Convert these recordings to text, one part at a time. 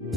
Thank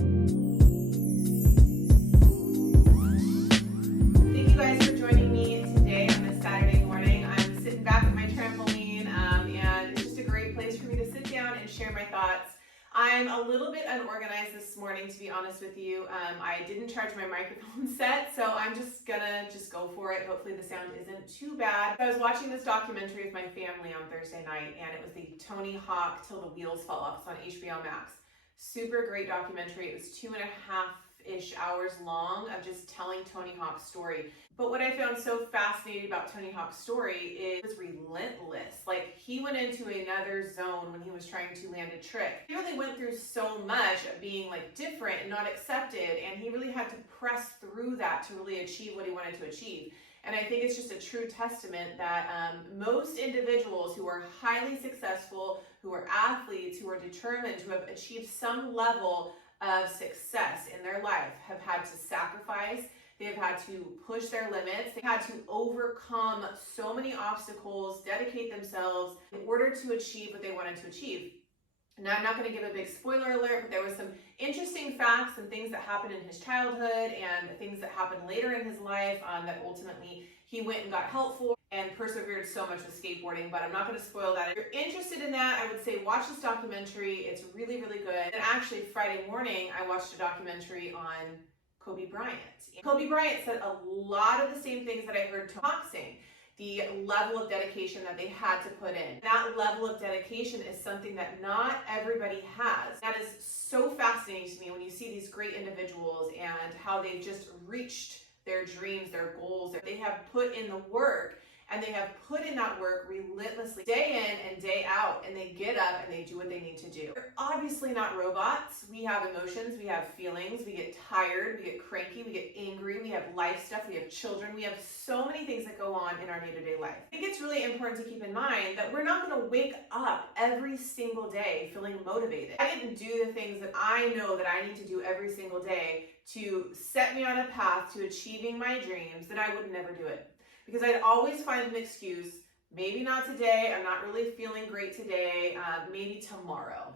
you guys for joining me today on this Saturday morning. I'm sitting back at my trampoline, and it's just a great place for me to sit down and share my thoughts. I'm a little bit unorganized this morning, to be honest with you. I didn't charge my microphone set, so I'm just gonna go for it. Hopefully the sound isn't too bad. I was watching this documentary with my family on Thursday night, and it was the Tony Hawk Till the Wheels Fall Off. It's on HBO Max. Super great documentary. It was 2.5-ish hours long of just telling Tony Hawk's story. But what I found so fascinating about Tony Hawk's story is it was relentless. Like, he went into another zone when he was trying to land a trick. He really went through so much of being like different and not accepted, and he really had to press through that to really achieve what he wanted to achieve. And I think it's just a true testament that most individuals who are highly successful, who are athletes, who are determined, who have achieved some level of success in their life have had to sacrifice. They've had to push their limits. They've had to overcome so many obstacles, dedicate themselves in order to achieve what they wanted to achieve. Now, I'm not going to give a big spoiler alert, but there was some interesting facts and things that happened in his childhood and things that happened later in his life that ultimately he went and got help for and persevered so much with skateboarding, but I'm not going to spoil that. If you're interested in that, I would say watch this documentary. It's really, really good. And actually, Friday morning, I watched a documentary on Kobe Bryant. Kobe Bryant said a lot of the same things that I heard Tony Hawk saying. The level of dedication that they had to put in. That level of dedication is something that not everybody has. That is so fascinating to me when you see these great individuals and how they've just reached their dreams, their goals. They have put in the work, and they have put in that work relentlessly, day in and day out, and they get up and they do what they need to do. We're obviously not robots. We have emotions, we have feelings, we get tired, we get cranky, we get angry, we have life stuff, we have children, we have so many things that go on in our day-to-day life. I think it's really important to keep in mind that we're not gonna wake up every single day feeling motivated. I didn't do the things that I know that I need to do every single day to set me on a path to achieving my dreams, then I would never do it. Because I'd always find an excuse, maybe not today, I'm not really feeling great today, maybe tomorrow,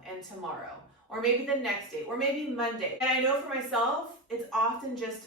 or maybe the next day, or maybe Monday. And I know for myself, it's often just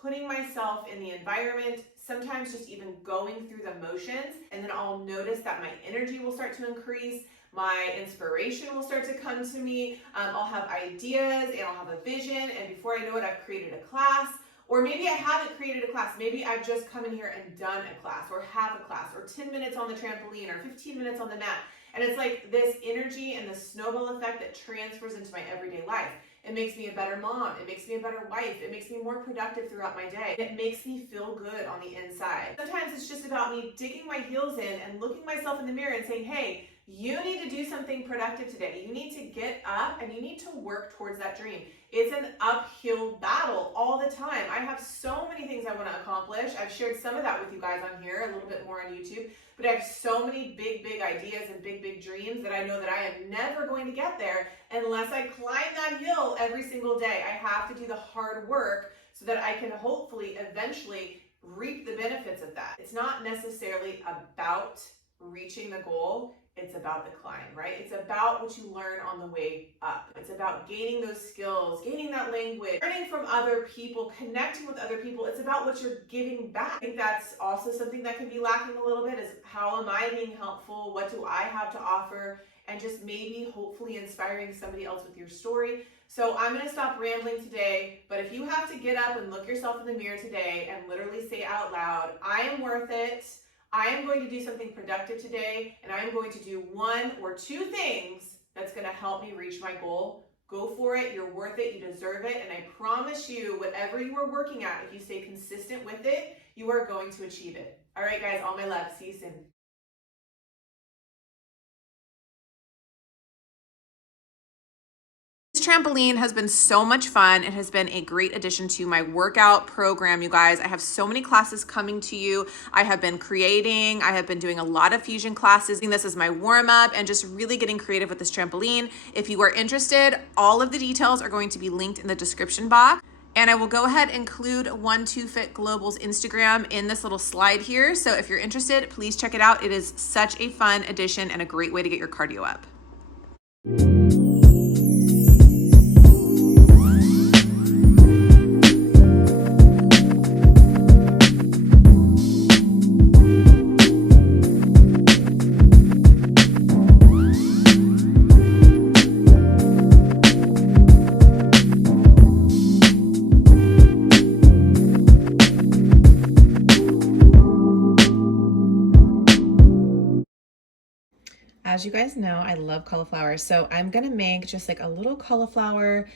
putting myself in the environment, sometimes just even going through the motions, and then I'll notice that my energy will start to increase, my inspiration will start to come to me, I'll have ideas, and I'll have a vision, and before I know it, I've created a class. Or maybe I haven't created a class. Maybe I've just come in here and done a class, or have a class, or 10 minutes on the trampoline, or 15 minutes on the mat. And it's like this energy and the snowball effect that transfers into my everyday life. It makes me a better mom. It makes me a better wife. It makes me more productive throughout my day. It makes me feel good on the inside. Sometimes it's just about me digging my heels in and looking myself in the mirror and saying, hey, you need to do something productive today. You need to get up and you need to work towards that dream. It's an uphill battle all the time. I have so many things I want to accomplish. I've shared some of that with you guys on here, a little bit more on YouTube, but I have so many big ideas and big dreams that I know that I am never going to get there unless I climb that hill every single day. I have to do the hard work so that I can hopefully eventually reap the benefits of that. It's not necessarily about reaching the goal. It's about the climb, right? It's about what you learn on the way up. It's about gaining those skills, gaining that language, learning from other people, connecting with other people. It's about what you're giving back. I think that's also something that can be lacking a little bit is how am I being helpful? What do I have to offer? And just maybe hopefully inspiring somebody else with your story. So I'm going to stop rambling today, but if you have to get up and look yourself in the mirror today and literally say out loud, I am worth it. I am going to do something productive today, and I am going to do 1 or 2 things that's going to help me reach my goal. Go for it. You're worth it. You deserve it. And I promise you, whatever you are working at, if you stay consistent with it, you are going to achieve it. All right, guys, all my love. See you soon. This trampoline has been so much fun. It has been a great addition to my workout program, you guys. I have so many classes coming to you. I have been creating, I have been doing a lot of fusion classes. This is my warm-up and just really getting creative with this trampoline. If you are interested, all of the details are going to be linked in the description box. And I will go ahead and include One2Fit Global's Instagram in this little slide here. So if you're interested, please check it out. It is such a fun addition and a great way to get your cardio up. as you guys know, I love cauliflower. So I'm gonna make just like a little cauliflower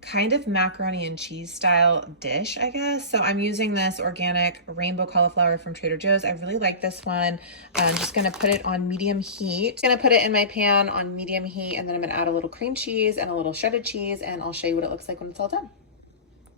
kind of macaroni and cheese style dish, I guess. So I'm using this organic rainbow cauliflower from Trader Joe's. I really like this one. I'm just gonna put it on medium heat. Gonna put it in my pan on medium heat, and then I'm gonna add a little cream cheese and a little shredded cheese, and I'll show you what it looks like when it's all done.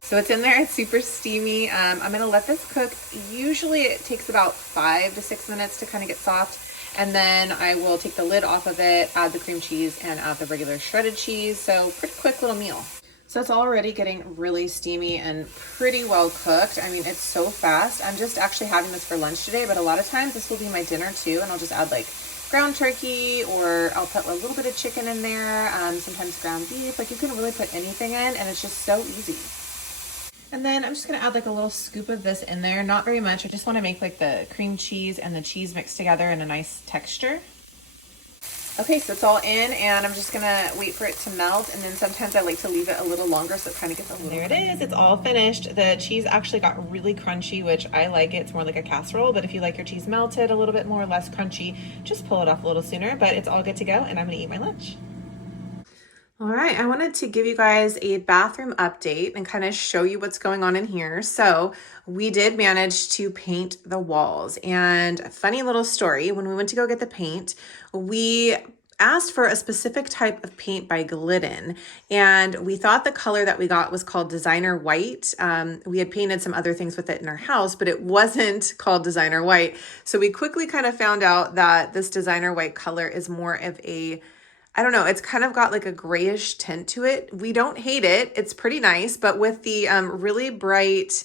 So it's in there, it's super steamy. I'm gonna let this cook. Usually it takes about 5 to 6 minutes to kind of get soft. And then I will take the lid off of it, add the cream cheese, and add the regular shredded cheese. So pretty quick little meal. So it's already getting really steamy and pretty well cooked. I mean, it's so fast. I'm just actually having this for lunch today, but a lot of times this will be my dinner too. And I'll just add like ground turkey, or I'll put a little bit of chicken in there. Sometimes ground beef. Like, you can really put anything in, and it's just so easy. And then I'm just gonna add like a little scoop of this in there. Not very much. I just wanna make like the cream cheese and the cheese mixed together in a nice texture. Okay, so it's all in, and I'm just gonna wait for it to melt, and then sometimes I like to leave it a little longer so it kind of gets a little. There it is, it's all finished. The cheese actually got really crunchy, which I like it. It's more like a casserole, but if you like your cheese melted a little bit more, less crunchy, just pull it off a little sooner. But it's all good to go, and I'm gonna eat my lunch. All right, I wanted to give you guys a bathroom update and kind of show you what's going on in here. So we did manage to paint the walls, and a funny little story, when we went to go get the paint, we asked for a specific type of paint by Glidden, and we thought the color that we got was called Designer White. We had painted some other things with it in our house, but it wasn't called Designer White. So we quickly kind of found out that this Designer White color is more of a, I don't know, it's kind of got like a grayish tint to it. We don't hate it. It's pretty nice, but with the really bright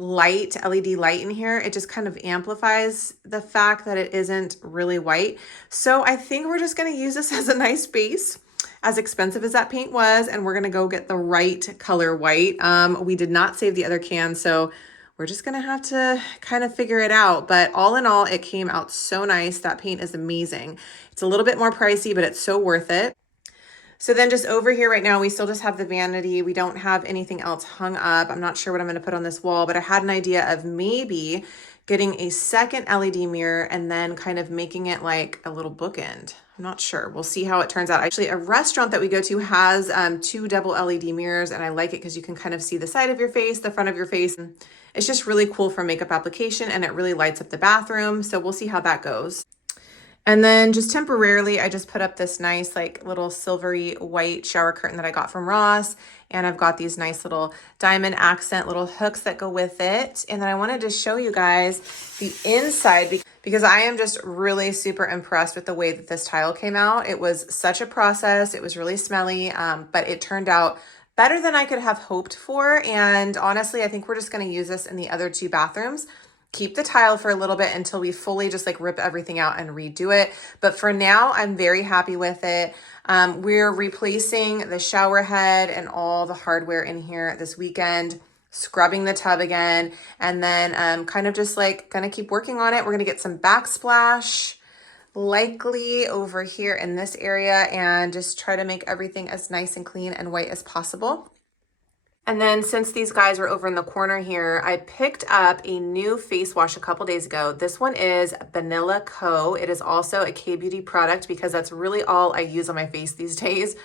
light, LED light in here, it just kind of amplifies the fact that it isn't really white. So I think we're just gonna use this as a nice base, as expensive as that paint was, and we're gonna go get the right color white. We did not save the other can, so we're just gonna have to kind of figure it out. But all in all, it came out so nice. That paint is amazing. It's a little bit more pricey, but it's so worth it. So then just over here right now, we still just have the vanity. We don't have anything else hung up. I'm not sure what I'm gonna put on this wall, but I had an idea of maybe getting a second LED mirror and then kind of making it like a little bookend. I'm not sure. We'll see how it turns out. Actually, a restaurant that we go to has 2 double LED mirrors, and I like it because you can kind of see the side of your face, the front of your face. It's just really cool for makeup application, and it really lights up the bathroom. So we'll see how that goes. And then just temporarily, I just put up this nice like little silvery white shower curtain that I got from Ross. And I've got these nice little diamond accent little hooks that go with it. And then I wanted to show you guys the inside because I am just really super impressed with the way that this tile came out. It was such a process. It was really smelly, but it turned out better than I could have hoped for. And honestly, I think we're just gonna use this in the other 2 bathrooms. Keep the tile for a little bit until we fully just like rip everything out and redo it. But for now, I'm very happy with it. We're replacing the shower head and all the hardware in here this weekend, scrubbing the tub again, and then kind of just like gonna keep working on it. We're gonna get some backsplash likely over here in this area and just try to make everything as nice and clean and white as possible. And then since these guys are over in the corner here, I picked up a new face wash a couple days ago. This one is Vanilla Co. It is also a K-Beauty product because that's really all I use on my face these days.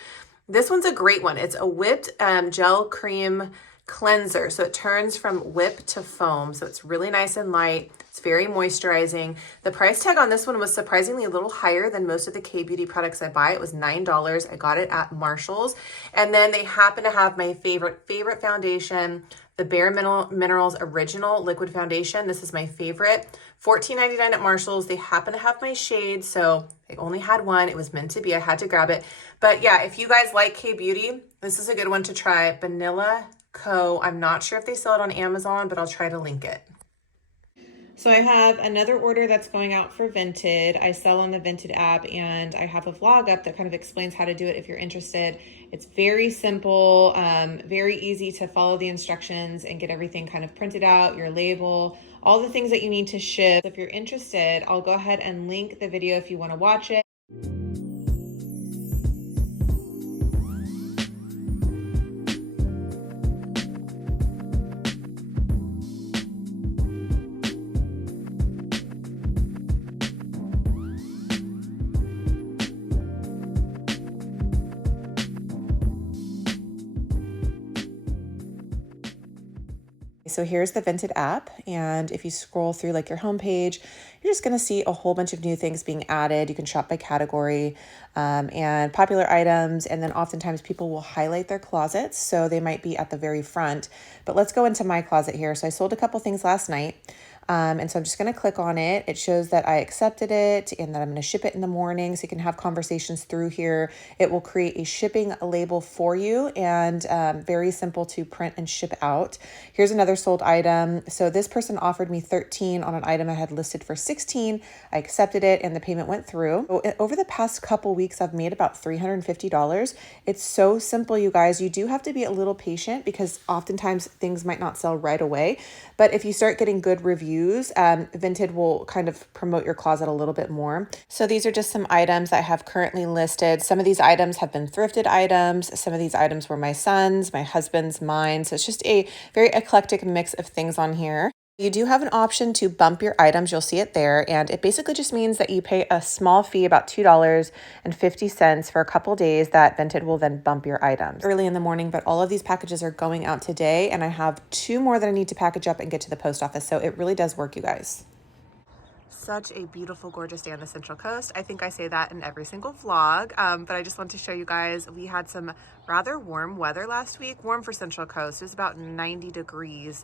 This one's a great one. It's a whipped gel cream cleanser. So it turns from whip to foam. So it's really nice and light. It's very moisturizing. The price tag on this one was surprisingly a little higher than most of the K-Beauty products I buy. It was $9. I got it at Marshall's. And then they happen to have my favorite foundation, the Bare Minerals Original Liquid Foundation. This is my favorite. $14.99 at Marshall's. They happen to have my shade, so I only had one. It was meant to be. I had to grab it. But yeah, if you guys like K-Beauty, this is a good one to try. Vanilla Co. I'm not sure if they sell it on Amazon, but I'll try to link it. So I have another order that's going out for Vinted. I sell on the Vinted app, and I have a vlog up that kind of explains how to do it if you're interested. It's very simple, very easy to follow the instructions and get everything kind of printed out, your label, all the things that you need to ship. If you're interested, I'll go ahead and link the video if you want to watch it. So here's the Vinted app, and if you scroll through like your homepage, you're just going to see a whole bunch of new things being added. You can shop by category and popular items, and then oftentimes people will highlight their closets, so they might be at the very front. But let's go into my closet here. So I sold a couple things last night. And so I'm just going to click on it. It shows that I accepted it and that I'm going to ship it in the morning, so you can have conversations through here. It will create a shipping label for you, and very simple to print and ship out. Here's another sold item. So this person offered me 13 on an item I had listed for 16. I accepted it and the payment went through. So over the past couple weeks, I've made about $350. It's so simple, you guys. You do have to be a little patient because oftentimes things might not sell right away. But if you start getting good reviews, Vinted will kind of promote your closet a little bit more. So these are just some items that I have currently listed. Some of these items have been thrifted items. Some of these items were my son's, my husband's, mine. So it's just a very eclectic mix of things on here. You do have an option to bump your items. You'll see it there. And it basically just means that you pay a small fee, about $2.50 for a couple days, that Vinted will then bump your items early in the morning. But all of these packages are going out today, and I have 2 more that I need to package up and get to the post office. So it really does work, you guys. Such a beautiful, gorgeous day on the Central Coast. I think I say that in every single vlog, but I just want to show you guys, we had some rather warm weather last week. Warm for Central Coast. It was about 90 degrees.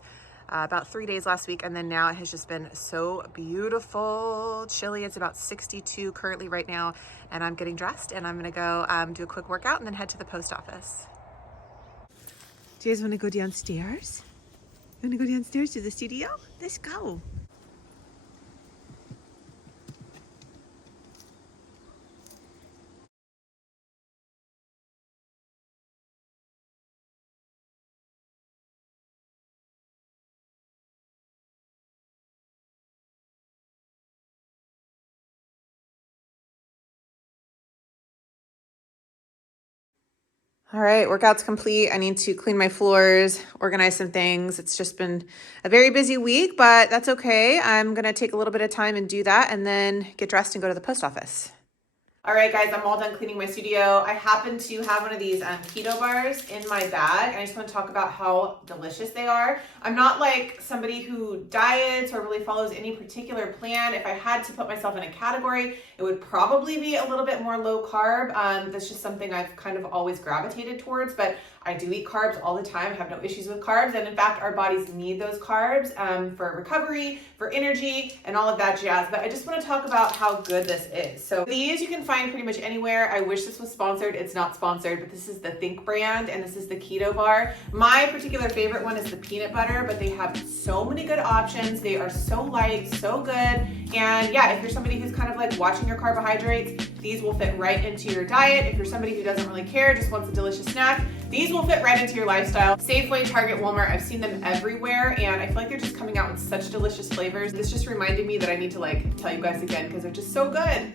About 3 days last week, and then now it has just been so beautiful. Chilly. It's about 62 currently right now, and I'm getting dressed and I'm gonna go do a quick workout and then head to the post office. Do you guys want to go downstairs? You want to go downstairs to the studio? Let's go. All right, workout's complete. I need to clean my floors, organize some things. It's just been a very busy week, but that's okay. I'm gonna take a little bit of time and do that and then get dressed and go to the post office. All right, guys, I'm all done cleaning my studio. I happen to have one of these keto bars in my bag, and I just want to talk about how delicious they are. I'm not like somebody who diets or really follows any particular plan. If I had to put myself in a category, it would probably be a little bit more low carb. That's just something I've kind of always gravitated towards, but I do eat carbs all the time. I have no issues with carbs, and in fact, our bodies need those carbs for recovery, for energy, and all of that jazz. But I just want to talk about how good this is. So these you can find pretty much anywhere. I wish this was sponsored. It's not sponsored, but this is the Think brand, and this is the Keto Bar. My particular favorite one is the peanut butter, but they have so many good options. They are so light, so good. And yeah, if you're somebody who's kind of like watching your carbohydrates, these will fit right into your diet. If you're somebody who doesn't really care, just wants a delicious snack, these will fit right into your lifestyle. Safeway, Target, Walmart, I've seen them everywhere, and I feel like they're just coming out with such delicious flavors. This just reminded me that I need to like tell you guys again because they're just so good.